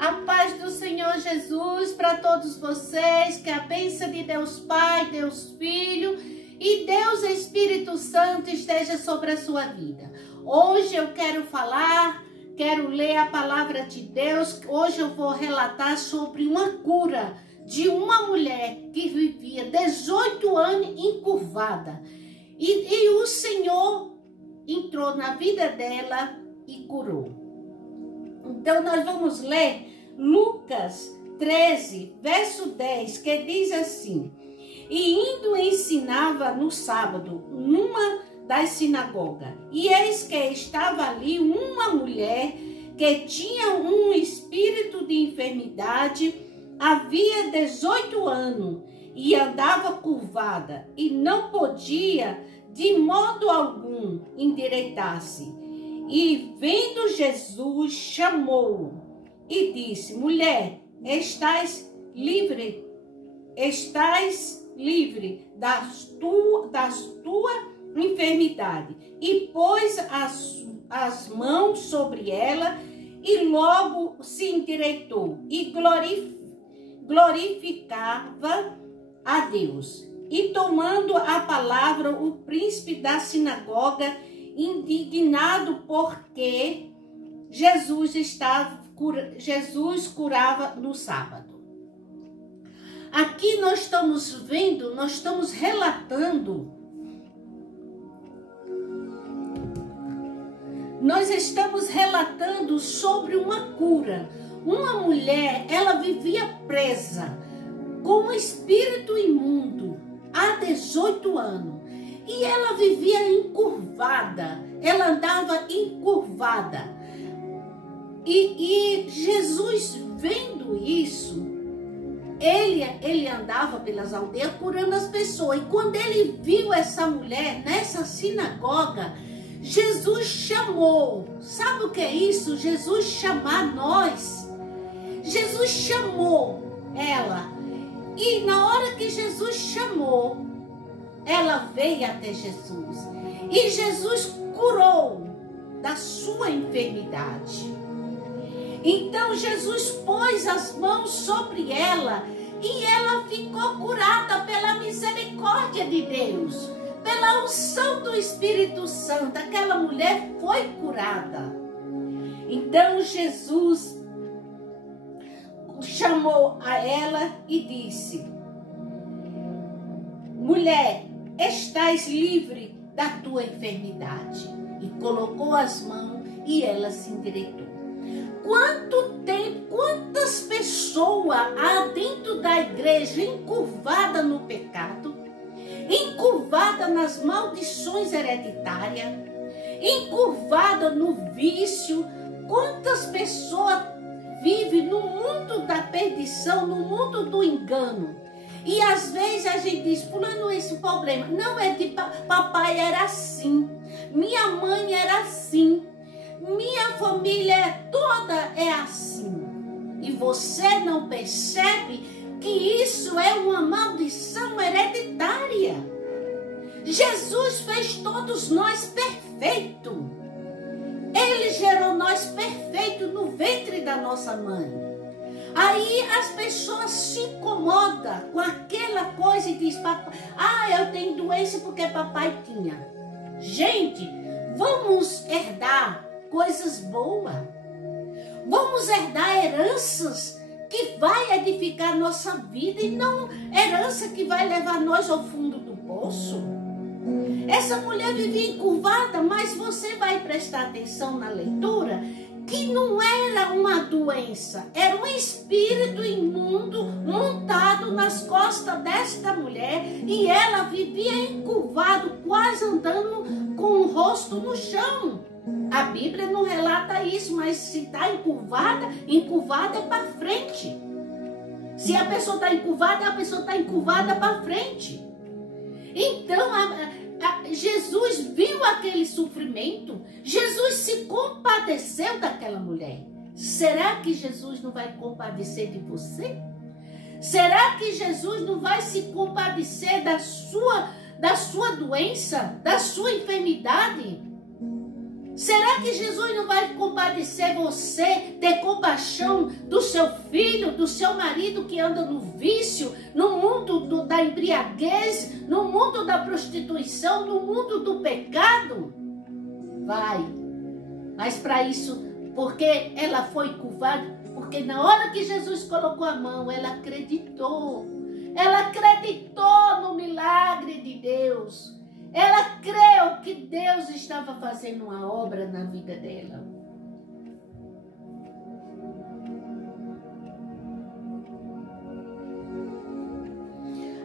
A paz do Senhor Jesus para todos vocês, que a bênção de Deus Pai, Deus Filho e Deus Espírito Santo esteja sobre a sua vida. Hoje eu quero ler a palavra de Deus. Hoje eu vou relatar sobre uma cura de uma mulher que vivia 18 anos encurvada. E o Senhor entrou na vida dela e curou. Então nós vamos ler Lucas 13, verso 10, que diz assim: E indo ensinava no sábado, numa das sinagogas, e eis que estava ali uma mulher que tinha um espírito de enfermidade, havia 18 anos, e andava curvada, e não podia de modo algum endireitar-se. E vendo Jesus, chamou-o e disse: Mulher, estás livre das tua enfermidade. E pôs as mãos sobre ela, e logo se endireitou, e glorificava a Deus. E tomando a palavra, o príncipe da sinagoga, indignado porque Jesus curava no sábado. Aqui nós estamos vendo, nós estamos relatando, sobre uma cura. Uma mulher, ela vivia presa com um espírito imundo há 18 anos. E ela vivia encurvada, ela andava encurvada. E Jesus, vendo isso, ele andava pelas aldeias curando as pessoas. E quando ele viu essa mulher nessa sinagoga, Jesus chamou. Sabe o que é isso? Jesus chamar nós. Jesus chamou ela. E na hora que Jesus chamou, ela veio até Jesus. E Jesus curou da sua enfermidade. Então Jesus pôs as mãos sobre ela e ela ficou curada pela misericórdia de Deus, pela unção do Espírito Santo. Aquela mulher foi curada. Então Jesus chamou a ela e disse: Mulher, estás livre da tua enfermidade. E colocou as mãos e ela se endireitou. Quantas pessoas há dentro da igreja encurvada no pecado, encurvada nas maldições hereditárias, encurvada no vício? Quantas pessoas vivem no mundo da perdição, no mundo do engano? E às vezes a gente diz: fulano, esse problema não é de papai, era assim, minha mãe era assim, minha família toda é assim. E você não percebe que isso é uma maldição hereditária. Jesus fez todos nós perfeitos. Ele gerou nós perfeitos no ventre da nossa mãe. Aí as pessoas se incomodam com aquela coisa e dizem: eu tenho doença porque papai tinha. Gente, vamos herdar coisas boas. Vamos herdar heranças que vai edificar nossa vida e não herança que vai levar nós ao fundo do poço. Essa mulher vivia encurvada, mas você vai prestar atenção na leitura que não era uma doença, era um espírito imundo montado nas costas desta mulher, e ela vivia encurvada, quase andando com o rosto no chão. A Bíblia não relata isso, mas se está encurvada é para frente. Se a pessoa está encurvada, a pessoa está encurvada para frente. Então, Jesus viu aquele sofrimento, Jesus se compadeceu daquela mulher. Será que Jesus não vai compadecer de você? Será que Jesus não vai se compadecer da sua doença, da sua enfermidade? Será que Jesus não vai compadecer você, ter compaixão do seu filho, do seu marido que anda no vício, no mundo da embriaguez, no mundo da prostituição, no mundo do pecado? Vai. Mas para isso, porque ela foi curvada, porque na hora que Jesus colocou a mão, ela acreditou. Ela acreditou no milagre de Deus. Ela creu que Deus estava fazendo uma obra na vida dela.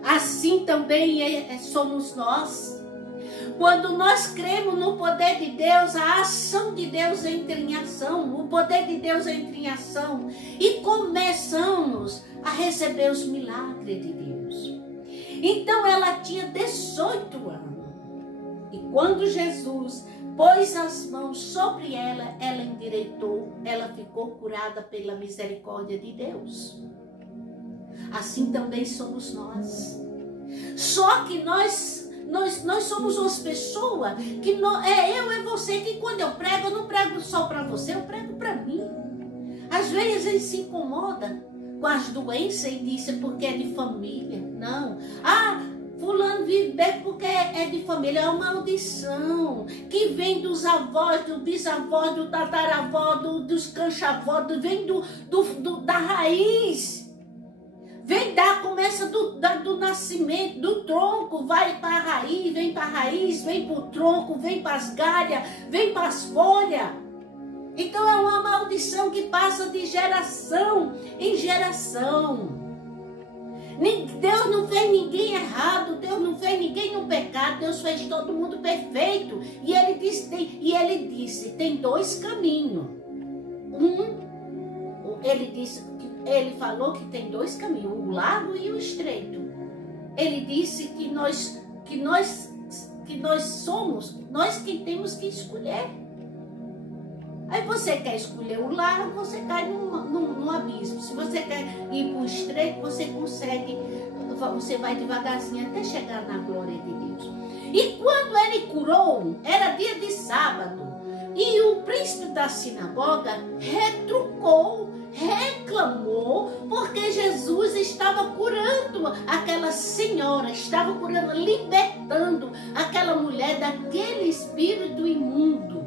Assim também somos nós. Quando nós cremos no poder de Deus, a ação de Deus entra em ação, o poder de Deus entra em ação e começamos a receber os milagres de Deus. Então ela tinha 18 anos. E quando Jesus pôs as mãos sobre ela, ela endireitou, ela ficou curada pela misericórdia de Deus. Assim também somos nós. Só que nós somos umas pessoas que eu e você, que quando eu não prego só para você, eu prego para mim. Às vezes a gente se incomoda com as doenças e diz porque é de família. Não. Fulano vive bem porque é de família. É uma maldição que vem dos avós, do bisavó, do tataravó, dos canchavós, vem da raiz. Começa do nascimento, do tronco, vai para a raiz, vem para a raiz, vem para o tronco, vem para as galhas, vem para as folhas. Então é uma maldição que passa de geração em geração. Deus não fez ninguém errado, Deus não fez ninguém no pecado, Deus fez todo mundo perfeito. E ele disse, tem dois caminhos. Ele falou que tem dois caminhos, o largo e o estreito. Ele disse que nós somos, nós que temos que escolher. Aí você quer escolher o largo, você cai num abismo. Se você quer ir para o estreito, você consegue, você vai devagarzinho até chegar na glória de Deus. E quando ele curou, era dia de sábado, e o príncipe da sinagoga retrucou, reclamou, porque Jesus estava curando aquela senhora, estava curando, libertando aquela mulher daquele espírito imundo.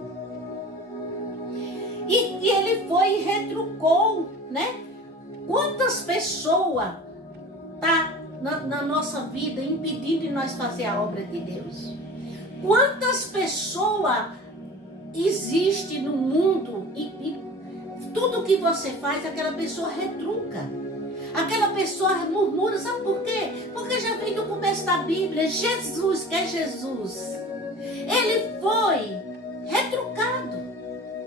E ele foi e retrucou, né? Quantas pessoas tá na nossa vida impedindo de nós fazer a obra de Deus? Quantas pessoas existem no mundo e tudo que você faz, aquela pessoa retruca. Aquela pessoa murmura, sabe por quê? Porque já vem do começo da Bíblia, Jesus, que é Jesus, ele foi retrucado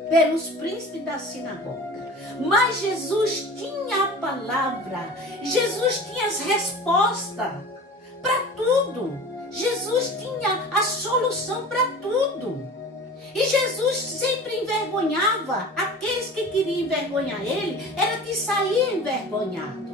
pelos príncipes da sinagoga. Mas Jesus tinha a palavra, Jesus tinha as respostas para tudo. Jesus tinha a solução para tudo. E Jesus sempre envergonhava aqueles que queriam envergonhar ele, era que saía envergonhado.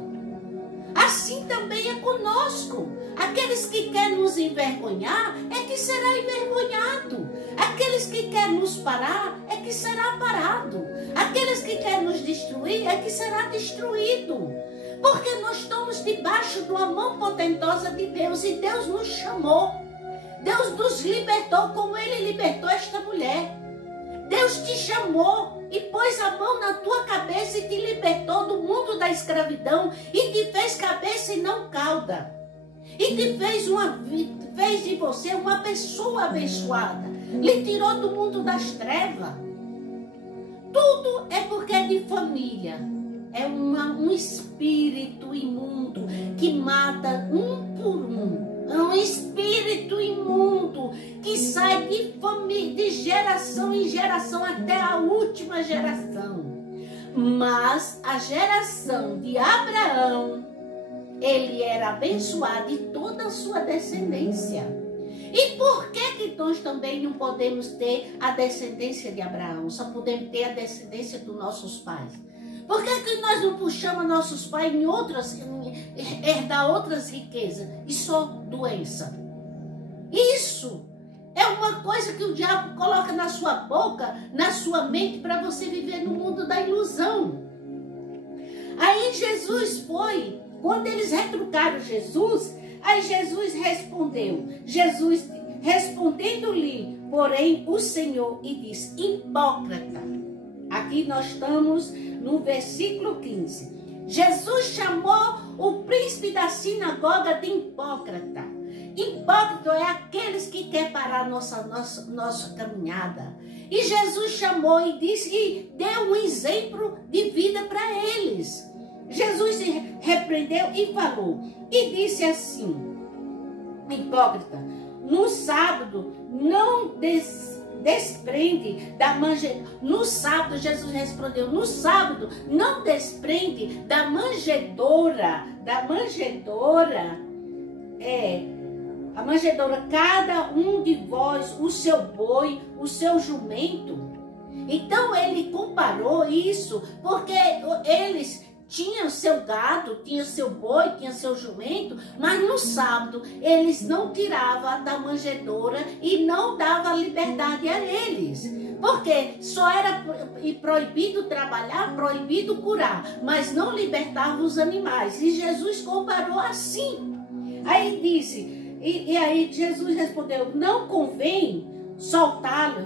Assim também é conosco. Aqueles que querem nos envergonhar é que será envergonhado. Aqueles que querem nos parar é que será parado. Aqueles que querem nos destruir é que será destruído. Porque nós estamos debaixo de uma mão potentosa de Deus e Deus nos chamou. Deus nos libertou como Ele libertou esta mulher. Deus te chamou e pôs a mão na tua cabeça e te libertou do mundo da escravidão e te fez cabeça e não cauda. E te fez de você uma pessoa abençoada. Lhe tirou do mundo das trevas. Tudo é porque é de família. É um espírito imundo que mata um por um. É um espírito imundo que sai de família, de geração em geração até a última geração. Mas a geração de Abraão, ele era abençoado e toda a sua descendência. E por que nós também não podemos ter a descendência de Abraão? Só podemos ter a descendência dos nossos pais. Por que nós não puxamos nossos pais em herdar outras riquezas e só doença? Isso É uma coisa que o diabo coloca na sua boca, na sua mente, para você viver no mundo da ilusão. Aí Jesus foi, quando eles retrucaram Jesus, aí Jesus respondeu. Jesus respondendo-lhe, porém, o Senhor e disse: hipócrita. Aqui nós estamos no versículo 15. Jesus chamou o príncipe da sinagoga de hipócrita. Hipócrita é aqueles que querem parar nossa caminhada. E Jesus chamou e disse, e deu um exemplo de vida para eles. Jesus se repreendeu e falou, e disse assim: hipócrita, no sábado não desprende da manjedoura. No sábado, Jesus respondeu, no sábado não desprende da manjedoura. A manjedoura, cada um de vós, o seu boi, o seu jumento. Então ele comparou isso, porque eles tinham seu gado, tinha seu boi, tinha seu jumento, mas no sábado eles não tiravam da manjedoura e não davam liberdade a eles. Porque só era proibido trabalhar, proibido curar, mas não libertava os animais. E Jesus comparou assim. Aí disse, e aí Jesus respondeu, não convém soltá-lo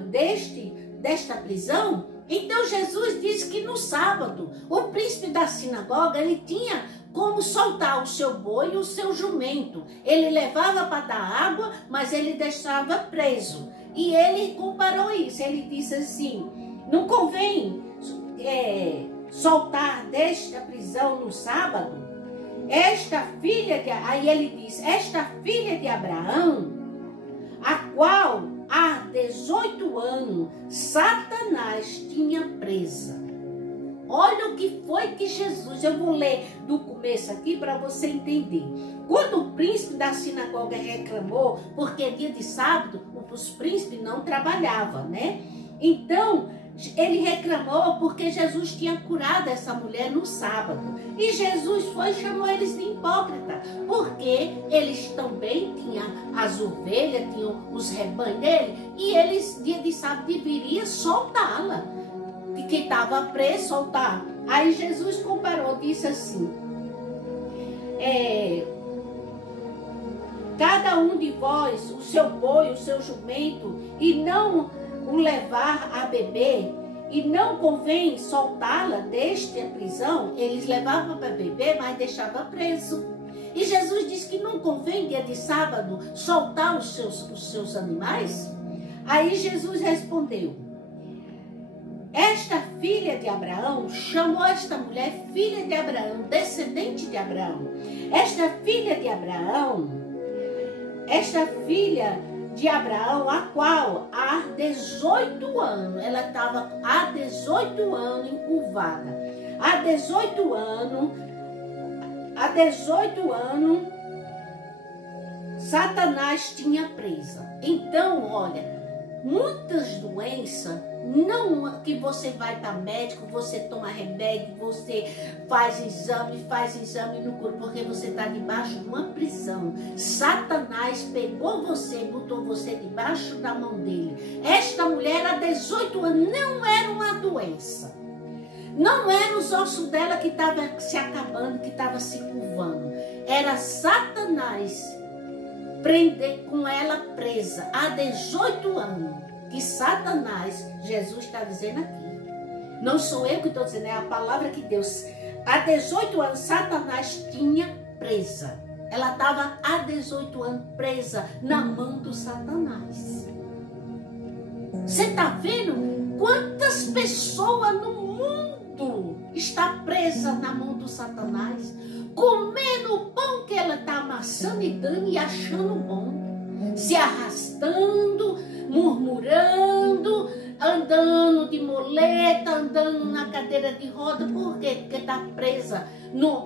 desta prisão? Então Jesus disse que no sábado, o príncipe da sinagoga, ele tinha como soltar o seu boi e o seu jumento. Ele levava para dar água, mas ele deixava preso. E ele comparou isso, ele disse assim, não convém soltar desta prisão no sábado? Aí ele diz, esta filha de Abraão, a qual há 18 anos Satanás tinha presa. Olha o que foi que Jesus, eu vou ler do começo aqui para você entender. Quando o príncipe da sinagoga reclamou, porque dia de sábado os príncipes não trabalhavam, né? Então ele reclamou porque Jesus tinha curado essa mulher no sábado. E Jesus foi e chamou eles de hipócrita, porque eles também tinham as ovelhas, tinham os rebanhos dele, e eles, dia de sábado, deveriam soltá-la. E quem estava preso, soltar. Aí Jesus comparou, disse assim, cada um de vós, o seu boi, o seu jumento, e não o levar a beber, e não convém soltá-la desta prisão. Eles levavam para beber, mas deixavam preso. E Jesus disse que não convém, dia de sábado, soltar os seus animais. Aí Jesus respondeu, esta filha de Abraão, chamou esta mulher filha de Abraão, descendente de Abraão. Esta filha de Abraão, a qual há 18 anos, ela estava há 18 anos encurvada. Há 18 anos, Satanás tinha presa. Então, olha, muitas doenças, não que você vai para médico, você toma remédio, você faz exame no corpo, porque você está debaixo de uma prisão. Satanás pegou você, botou você debaixo da mão dele. Esta mulher há 18 anos não era uma doença. Não era os ossos dela que estavam se acabando, que estavam se curvando. Era Satanás prender com ela presa há 18 anos. Que Satanás, Jesus está dizendo aqui, não sou eu que estou dizendo, é a palavra que Deus, há 18 anos Satanás tinha presa. Ela estava há 18 anos presa na mão do Satanás. Você está vendo quantas pessoas no mundo estão presas na mão do Satanás, comendo o pão que ela está amassando e dando e achando bom, se arrastando, murmurando, andando de muleta, andando na cadeira de roda. Por quê? Porque está presa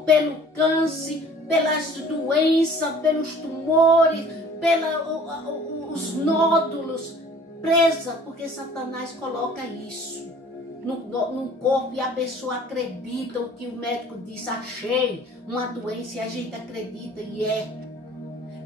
pelo câncer, pelas doenças, pelos tumores, pelos nódulos. Presa porque Satanás coloca isso no corpo e a pessoa acredita o que o médico disse, achei uma doença, e a gente acredita e é.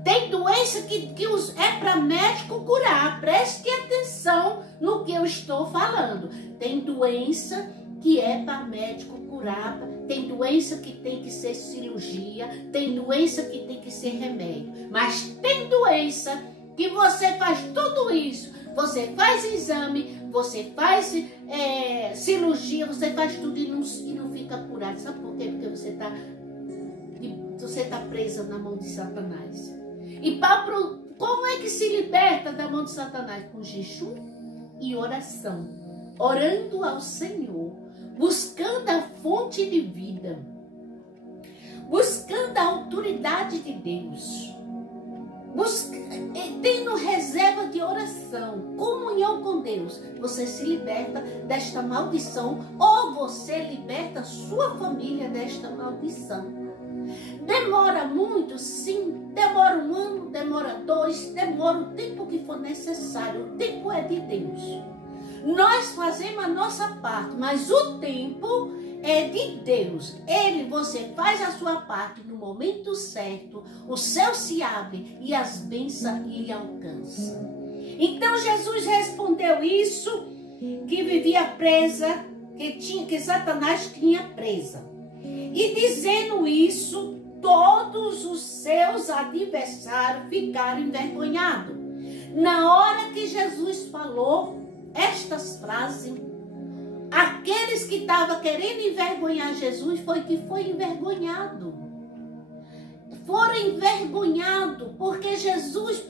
Tem doença que é para médico curar. Preste atenção no que eu estou falando. Tem doença que é para médico curar. Tem doença que tem que ser cirurgia. Tem doença que tem que ser remédio. Mas tem doença que você faz tudo isso. Você faz exame, você faz cirurgia, você faz tudo e não fica curado. Sabe por quê? Porque você está presa na mão de Satanás. E como é que se liberta da mão de Satanás? Com jejum e oração. Orando ao Senhor. Buscando a fonte de vida. Buscando a autoridade de Deus. Tendo reserva de oração, comunhão com Deus, você se liberta desta maldição, ou você liberta a sua família desta maldição. Demora muito? Sim. Demora 1 ano, demora 2, demora o tempo que for necessário. O tempo é de Deus. Nós fazemos a nossa parte, mas o tempo é de Deus. Você faz a sua parte no momento certo, o céu se abre e as bênçãos lhe alcançam. Então Jesus respondeu isso, que vivia presa, que Satanás tinha presa. E dizendo isso, todos os seus adversários ficaram envergonhados. Na hora que Jesus falou estas frases, aqueles que estavam querendo envergonhar Jesus foi envergonhado. Foram envergonhados, porque Jesus,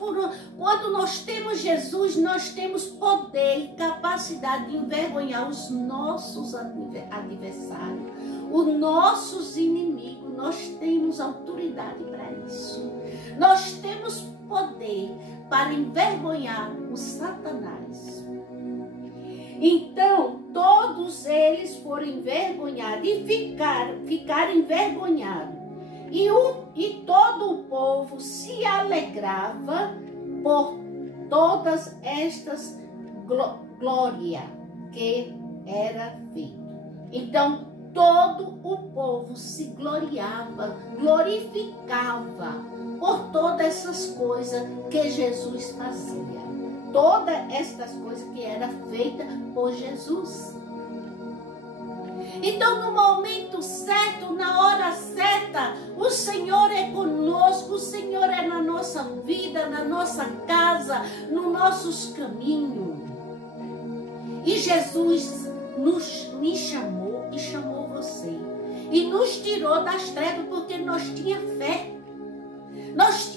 quando nós temos Jesus, nós temos poder e capacidade de envergonhar os nossos adversários, os nossos inimigos. Nós temos autoridade para isso. Nós temos poder para envergonhar o Satanás. Então, todos eles foram envergonhados e ficaram envergonhados. E todo o povo se alegrava por todas estas glórias que era feito. Então, todo o povo se glorificava por todas essas coisas que Jesus fazia. Todas estas coisas que eram feitas por Jesus. Então, no momento certo, na hora certa, o Senhor é conosco, o Senhor é na nossa vida, na nossa casa, nos nossos caminhos. E Jesus me chamou e chamou você. E nos tirou das trevas porque nós tínhamos fé. Nós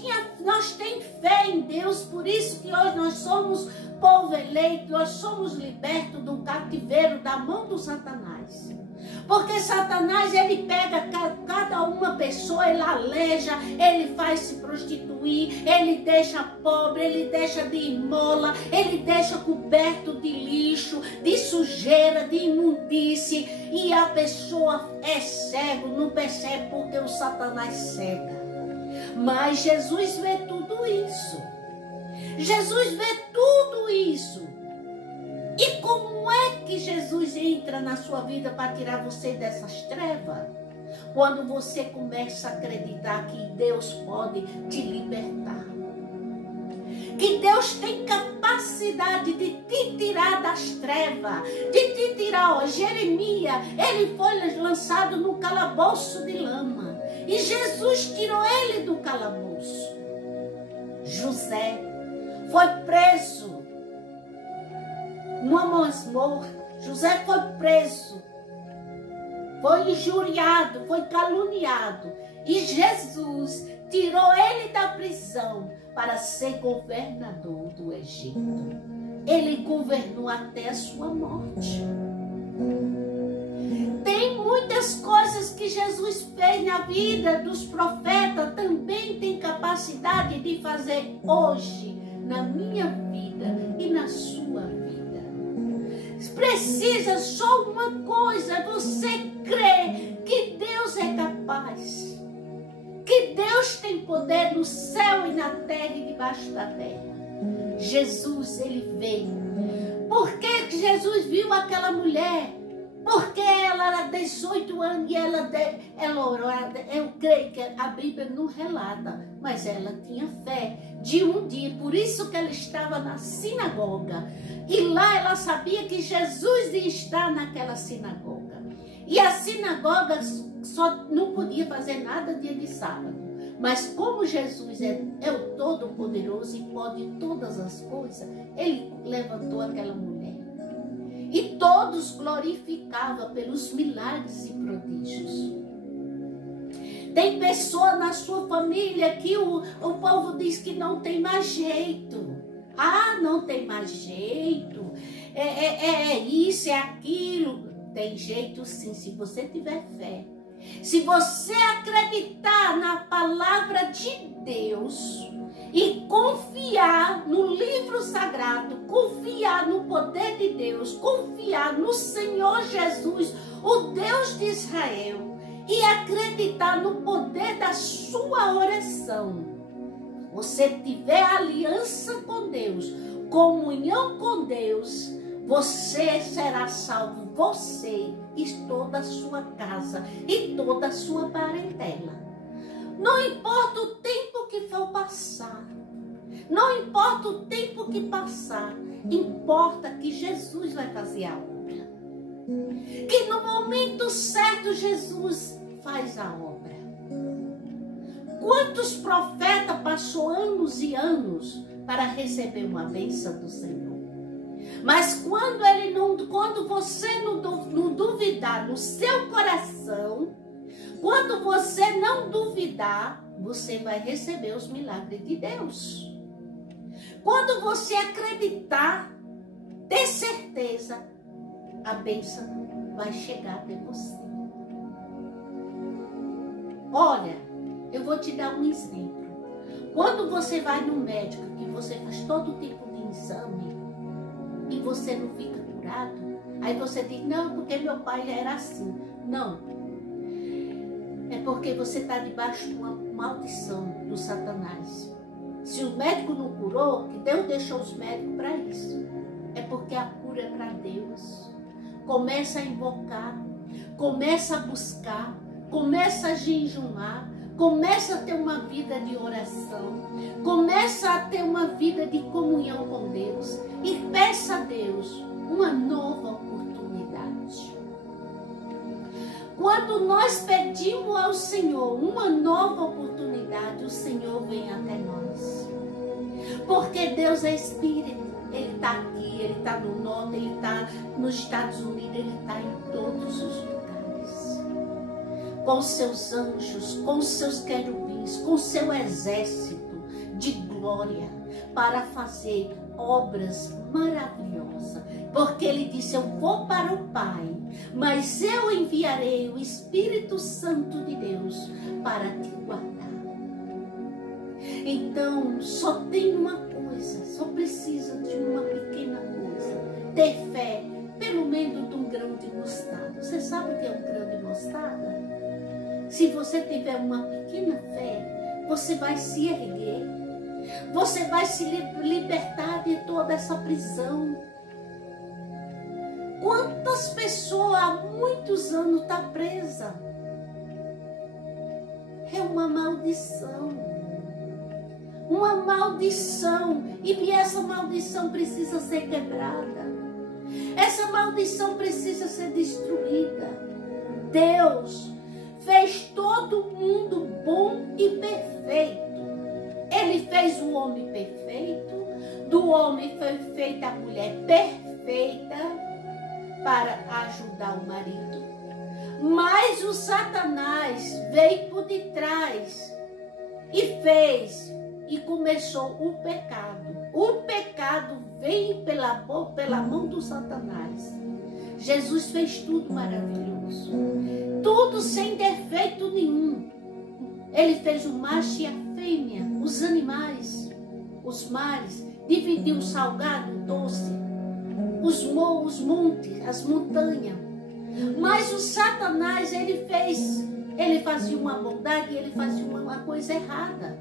temos fé em Deus, por isso que hoje nós somos povo eleito, nós somos libertos do cativeiro, da mão do Satanás. Porque Satanás, ele pega cada uma pessoa, ele aleja, ele faz se prostituir, ele deixa pobre, ele deixa de esmola, ele deixa coberto de lixo, de sujeira, de imundície, e a pessoa é cego, não percebe porque o Satanás cega. Mas Jesus vê tudo isso. Jesus vê tudo isso. E como é que Jesus entra na sua vida para tirar você dessas trevas? Quando você começa a acreditar que Deus pode te libertar. Que Deus tem capacidade de te tirar das trevas. De te tirar, ó, Jeremias, ele foi lançado no calabouço de lama. E Jesus tirou ele do calabouço. José foi preso numa masmorra. José foi preso, foi injuriado, foi caluniado. E Jesus tirou ele da prisão para ser governador do Egito. Ele governou até a sua morte. Tem muitas coisas que Jesus fez na vida dos profetas, também tem capacidade de fazer hoje, na minha vida e na sua vida. Precisa só uma coisa, você crê que Deus é capaz, que Deus tem poder no céu e na terra e debaixo da terra. Jesus, ele veio. Por que Jesus viu aquela mulher Porque ela era 18 anos e ela orou. Eu creio que a Bíblia não relata, mas ela tinha fé de um dia. Por isso que ela estava na sinagoga. E lá ela sabia que Jesus ia estar naquela sinagoga. E a sinagoga só não podia fazer nada dia de sábado. Mas como Jesus é o Todo-Poderoso e pode todas as coisas, ele levantou aquela mulher. E todos glorificavam pelos milagres e prodígios. Tem pessoa na sua família que o povo diz que não tem mais jeito. Ah, não tem mais jeito. É isso, é aquilo. Tem jeito sim, se você tiver fé. Se você acreditar na palavra de Deus e confiar no livro sagrado, confiar no poder de Deus, confiar no Senhor Jesus, o Deus de Israel, e acreditar no poder da sua oração, você tiver aliança com Deus, comunhão com Deus, você será salvo, você e toda a sua casa e toda a sua parentela. Não importa o tempo que for passar, não importa o tempo que passar, importa que Jesus vai fazer a obra. Que no momento certo Jesus faz a obra. Quantos profetas passou anos e anos para receber uma bênção do Senhor? Mas quando você não duvidar no seu coração, quando você não duvidar, você vai receber os milagres de Deus. Quando você acreditar, ter certeza, a bênção vai chegar até você. Olha, eu vou te dar um exemplo. Quando você vai no médico, que você faz todo tipo de exame, e você não fica curado, aí você diz, não, porque meu pai era assim. Não. É porque você está debaixo de uma maldição do Satanás. Se o médico não curou, que Deus deixou os médicos para isso. É porque a cura é para Deus. Começa a invocar, começa a buscar, começa a jejuar, começa a ter uma vida de oração, começa a ter uma vida de comunhão com Deus e peça a Deus uma nova oportunidade. Quando nós pedimos ao Senhor uma nova oportunidade, o Senhor vem até nós. Porque Deus é Espírito, Ele está aqui, Ele está no norte, Ele está nos Estados Unidos, Ele está em todos os lugares. Com seus anjos, com seus querubins, com seu exército de glória, para fazer obras maravilhosas. Porque ele disse, eu vou para o Pai, mas eu enviarei o Espírito Santo de Deus para te guardar. Então, só tem uma coisa, só precisa de uma pequena coisa. Ter fé, pelo menos de um grão de mostarda. Você sabe o que é um grão de mostarda? Se você tiver uma pequena fé, você vai se erguer. Você vai se libertar de toda essa prisão. Quantas pessoas há muitos anos estão presas? É uma maldição. Uma maldição. E essa maldição precisa ser quebrada. Essa maldição precisa ser destruída. Deus fez todo mundo bom e perfeito. Ele fez o homem perfeito. Do homem foi feita a mulher perfeita para ajudar o marido. Mas o Satanás veio por detrás e fez, e começou o pecado. O pecado veio pela mão do Satanás. Jesus fez tudo maravilhoso. Tudo sem defeito nenhum. Ele fez o macho e a fêmea, os animais, os mares, dividiu o salgado, o doce, os montes, as montanhas. Mas o Satanás, ele fazia uma bondade e ele fazia uma coisa errada.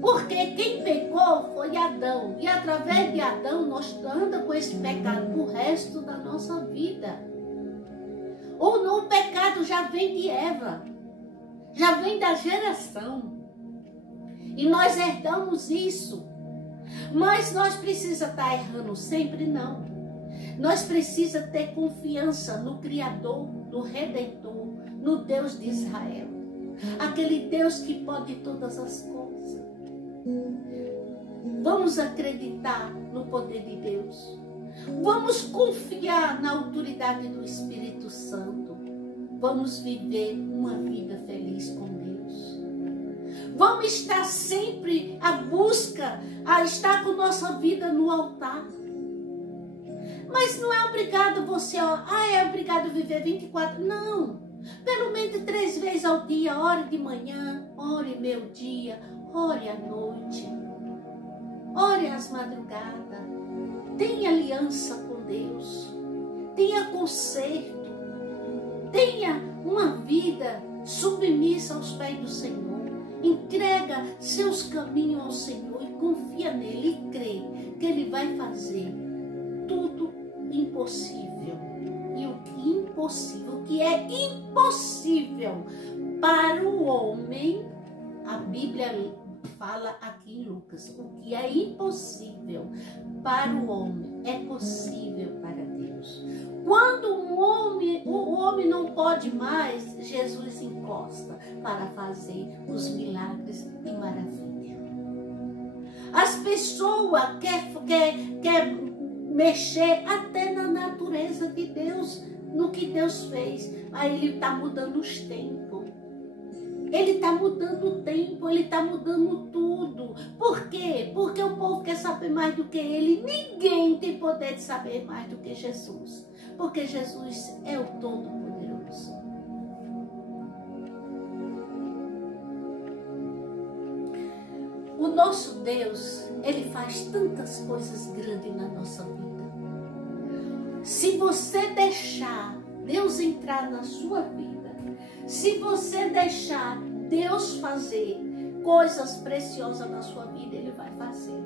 Porque quem pecou foi Adão. E através de Adão nós andamos com esse pecado pro resto da nossa vida. O pecado já vem de Eva. Já vem da geração. E nós herdamos isso. Mas nós precisamos estar errando sempre? Não. Nós precisamos ter confiança no Criador, no Redentor, no Deus de Israel. Aquele Deus que pode todas as coisas. Vamos acreditar no poder de Deus. Vamos confiar na autoridade do Espírito Santo. Vamos viver uma vida feliz com Deus. Vamos estar sempre à busca, a estar com nossa vida no altar. Mas não é obrigado você, é obrigado viver 24. Não. Pelo menos 3 vezes ao dia, ore de manhã, ore meio-dia, ore à noite, ore às madrugadas. Tenha aliança com Deus. Tenha conserto. Tenha uma vida submissa aos pés do Senhor. Entrega seus caminhos ao Senhor e confia nele e crê que Ele vai fazer tudo impossível. E o que é impossível para o homem, a Bíblia fala aqui em Lucas, o que é impossível para o homem é possível para Deus. Quando o homem não pode mais, Jesus encosta para fazer os milagres e maravilhas. As pessoas querem mexer até na natureza de Deus, no que Deus fez. Aí Ele está mudando os tempos. Ele está mudando o tempo, Ele está mudando tudo. Por quê? Porque o povo quer saber mais do que Ele. Ninguém tem poder de saber mais do que Jesus. Porque Jesus é o Todo-Poderoso. O nosso Deus, Ele faz tantas coisas grandes na nossa vida. Se você deixar Deus entrar na sua vida, se você deixar Deus fazer coisas preciosas na sua vida, Ele vai fazer.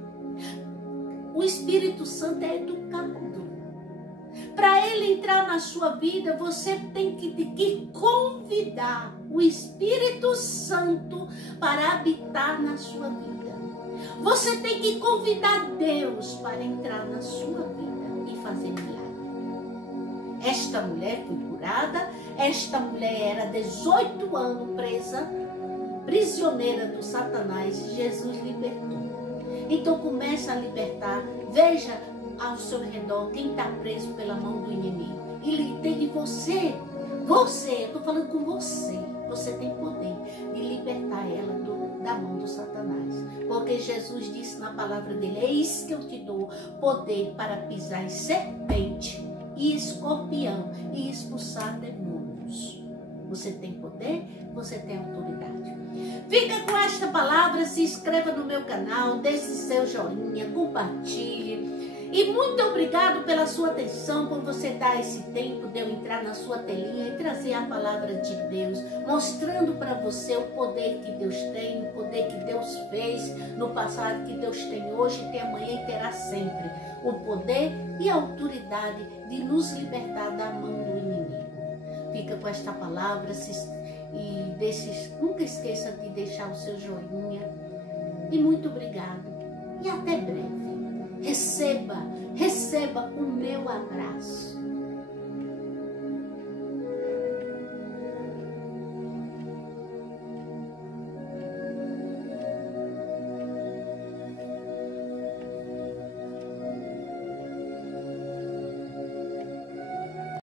O Espírito Santo é educado. Para Ele entrar na sua vida, você tem que convidar o Espírito Santo para habitar na sua vida. Você tem que convidar Deus para entrar na sua vida e fazer milagre. Esta mulher foi curada. Esta mulher era 18 anos presa, prisioneira do Satanás. Jesus libertou. Então começa a libertar. Veja ao seu redor quem está preso pela mão do inimigo. Ele tem você, eu estou falando com você. Você tem poder de libertar ela da mão do Satanás. Porque Jesus disse na palavra dele: eis que eu te dou poder para pisar em serpente e escorpião e expulsar demônios. Você tem poder, você tem autoridade. Fica com esta palavra, se inscreva no meu canal, deixe seu joinha, compartilhe. E muito obrigado pela sua atenção, por você dar esse tempo de eu entrar na sua telinha e trazer a palavra de Deus, mostrando para você o poder que Deus tem, o poder que Deus fez no passado, que Deus tem hoje, tem amanhã e terá sempre. O poder e a autoridade de nos libertar da mão do inimigo. Fica com esta palavra nunca esqueça de deixar o seu joinha. E muito obrigado. E até breve. Receba o meu abraço.